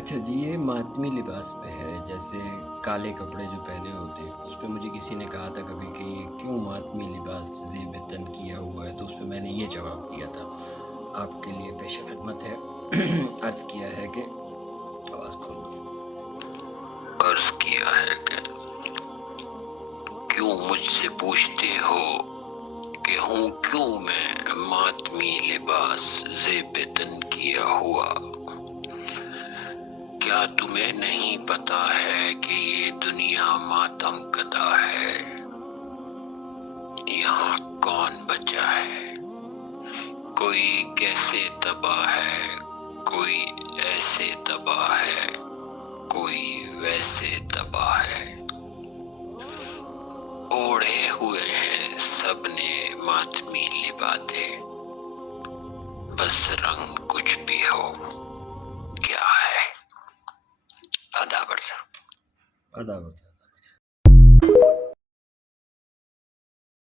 اچھا جی، یہ ماتمی لباس پہ ہے، جیسے کالے کپڑے جو پہنے ہوتے ہیں، اس پہ مجھے کسی نے کہا تھا کبھی کہ یہ کیوں ماتمی لباس زیب تن کیا ہوا ہے، تو اس پہ میں نے یہ جواب دیا تھا، آپ کے لیے پیش خدمت ہے۔ عرض کیا ہے کہ آواز عرض کیا ہے کہ کیوں مجھ سے پوچھتے ہو کہ ہوں کیوں میں ماتمی لباس زیب تن کیا ہوا؟ کیا تمہیں نہیں پتا ہے کہ یہ دنیا ماتم کدا ہے؟ یہاں کون بچا ہے؟ کوئی کیسے تباہ ہے، کوئی ایسے تباہ ہے، کوئی ویسے تباہ ہے۔ اوڑھے ہوئے ہیں سب نے ماتمی لباسے، بس رنگ کچھ بھی ہو کیا ہے۔ آداب